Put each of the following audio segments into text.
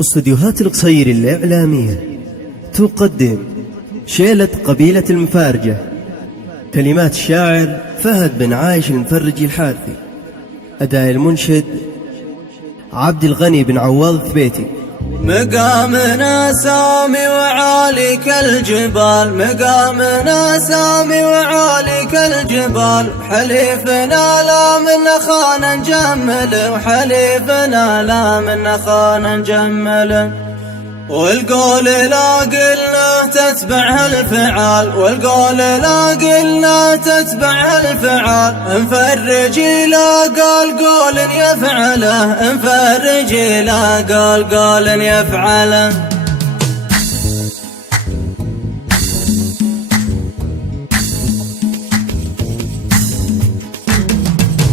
استديوهات القصير الإعلامية تقدم شيلة قبيلة المفارجة. كلمات الشاعر فهد بن عايش المفرجي الحارثي. أداء المنشد عبد الغني بن عواض الثبيتي. مقامنا سامي وعالي كالجبال، مقامنا سامي وعالي كالجبال، حليفنا لا من خان نجمل، وحليفنا لا من خان نجمل. والقول لا قلنا تتبع الفعال، والقول لا قلنا تتبع الفعال، مفرجي لا قال قول يفعله، مفرجي لا قال قول يفعله.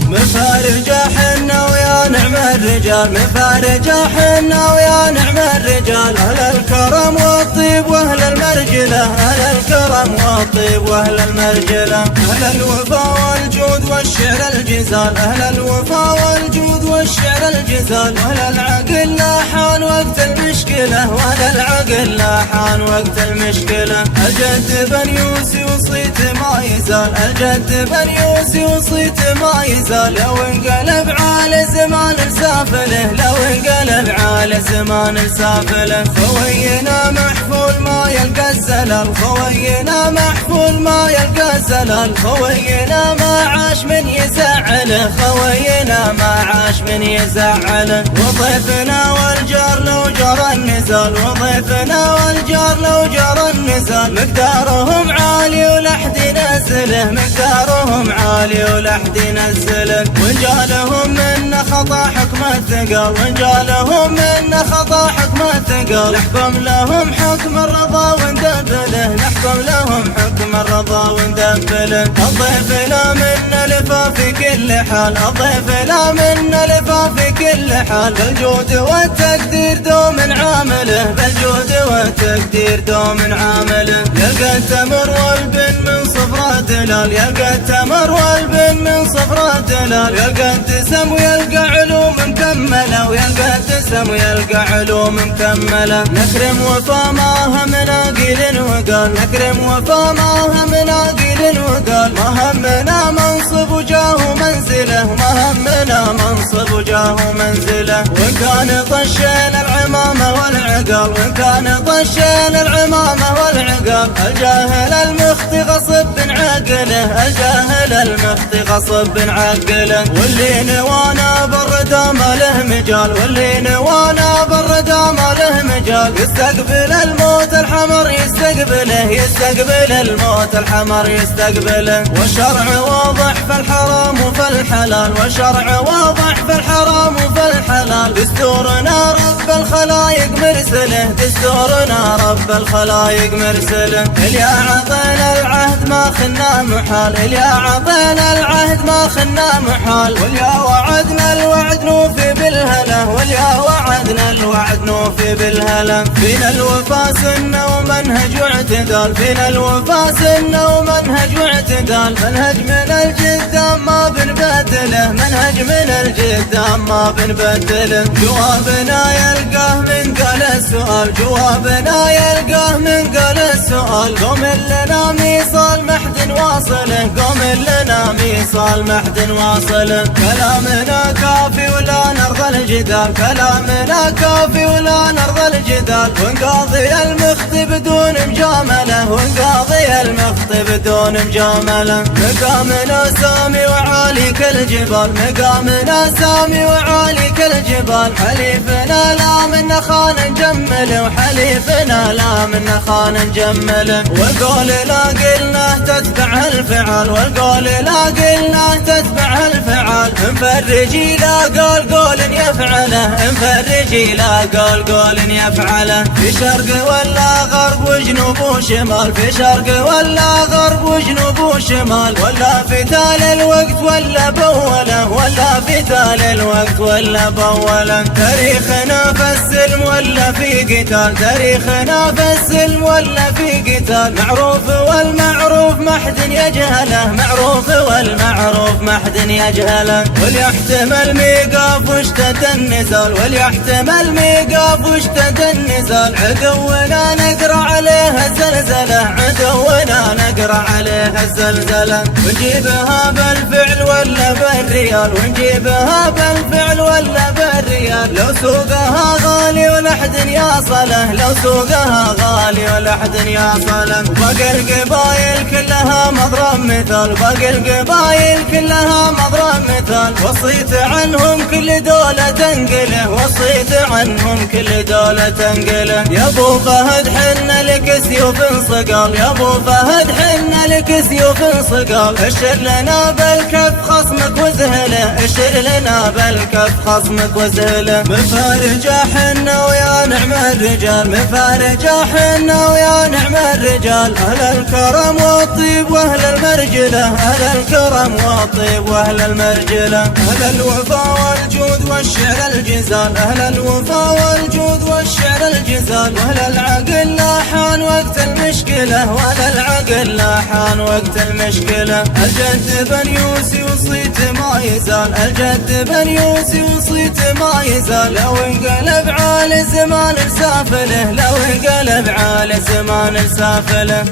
مفارجة حنا ويا نعم الرجال، مفارجة حنا ويا نعم الرجال، أهل الكرم والطيب وأهل المرجلة، أهل الكرم والطيب وأهل المرجلة، أهل الوفا والجود والشعر الجزال، أهل الوفا والجود والشعر الجزال، أهل العقل لا حان وقت المشكلة، وأهل العقل لا حان وقت المشكلة. الجد بن يوسي وصيت ما يزال، الجد بن يوسي وصيت ما يزال، لو انقلب عالي زمان السافله، لو انقلب عالي زمان السافله. خوينا محفول ما يلقى الزلال، خوينا محفول ما يلقى الزلال، خوينا ما عاش من يزعله، خوينا ما عاش من يزعله. وضيفنا والجار لو جرى النزال، وضيفنا والجار لو جرى النزال، مقدارهم عالي ولحد ينزله، مقدارهم عالي ولحد ينزله. وإن جالهم من خطا حكم الثقل، وإن جالهم من خطا حكم الثقل، نحكم لهم حكم الرضا وندبله، نحكم لهم حكم الرضا وندبله. الضيف لا منا لفا في كل حال، الضيف لا منا لفا في كل حال، بالجود والتقدير دوم عامله، بالجود والتقدير دوم عامله. يلقى التمر والبن من صفرة دلال، يلقى التمر والبن من صفرة دلال، يلقى التسم ويلقى علوم مكملة، ويلقى التسم ويلقى علوم مكملة. نكرم وفا ما همنا قيل وقال، نكرم وفا ما همنا قيل وقال، ما همنا منصب وجاه ومنزله، ما همنا منصب وجاه ومنزله. وإن كان طشينا العمامة والعقال، وإن كان طشينا العمامة والعقال، الجاهل المخطي غصب بن عقله، الجاهل المخطي غصب بن عقله. واللي نوانا بالردى ما له مجال، واللي نوانا بالردى ما له مجال، يستقبل الموت الحمر يستقبله، يستقبل الموت الحمر يستقبله. والشرع واضح في الحرام وفي الحلال، والشرع واضح في الحرام وفي الحلال، دستورنا رب الخلايق مرسله، دستورنا رب الخلايق مرسله. اليا عطينا العهد ما خنا محال، اليا عطينا العهد ما خنا محال، واليا وعدنا الوعد نوفي بالهلا، واليا وعدنا الوعد نوفي بالهلا. فينا الوفا سنة ومنهج واعتدال، فينا الوفا سنة ومنهج واعتدال، منهج من الجدام ما بنبدله، منهج من الجدام ما بنبدله. جوابنا يلقاه من قال السؤال، جوابنا يلقاه من قال السؤال، قوم لنا ميصال محد واصله، قوم لنا ميصال محد واصله. كلامنا كافي ولا نرضى الجدال، كلامنا كافي ولا نرضى الجدال، ونقاضي المخطي بدون مجامله، ونقاضي المخطي بدون مجامله. مقامنا سامي وعالي كالجبال، مقامنا سامي وعالي كالجبال، حليفنا لا من خان نجمله، وحليفنا لا من خان نجمله. والقول لا قلنا تتبع الفعال، والقول لا قلنا تتبع الفعال، مفرجي لا قال قول يفعله، مفرجي لا قال قول يفعله. في شرق ولا غرب وجنوب وشمال، في شرق ولا غرب وجنوب وشمال، ولا في تال الوقت ولا بوله، ولا في تال الوقت ولا بوله. تاريخنا في السلم ولا في قتال، تاريخنا في سلم ولا في قتال، معروف والمعروف ما حد يجهله، معروف والمعروف ما حد يجهله. وليحتمل ميقاف واشتد النزال، وليحتمل ميقاف واشتد النزال. عدونا نقرا عليه الزلزلة، عدونا نقرا عليه الزلزلة. ونجيبها بالفعل ولا بالريال، ونجيبها بالفعل ولا بالريال. لو سوقها غالي ولا حد يصله، لو سوقها غالي ولا حد يصله. وباقي القبايل كلها مضرب مثال، وباقي القبايل كلها مضرب مثال. وصيت عنهم كل دولة تنقله، وصيت عنهم كل دولة تنقله. يا ابو فهد حنا لك سيوف صقال، يا ابو فهد حنا لك سيوف صقال. اشر لنا بالكف خصمك وزهله، اشر لنا بالكف خصمك وزهله. مفارجة حنا ويا نعم الرجال، مفارجة حنا ويا نعم الرجال. اهل الكرم والطيب واهل المرجله، اهل الكرم والطيب واهل المرجله. اهل الوفا والجود والشعر الجزال، اهل الوفا والجود والشعر الجزال. واهل العقل لاحان وقت المشكله، واهل العقل لاحان وقت المشكله. الجد بن يوسي وصيت ما يزال، الجد بن يوسي وصيت ما يزال. لو انقلب عالي زمان لسافله، لو انقلب عالي زمان لسافله.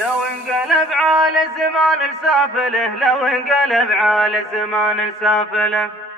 لو انقلب عالي زمان لسافله، لو انقلب عالي زمان لسافله.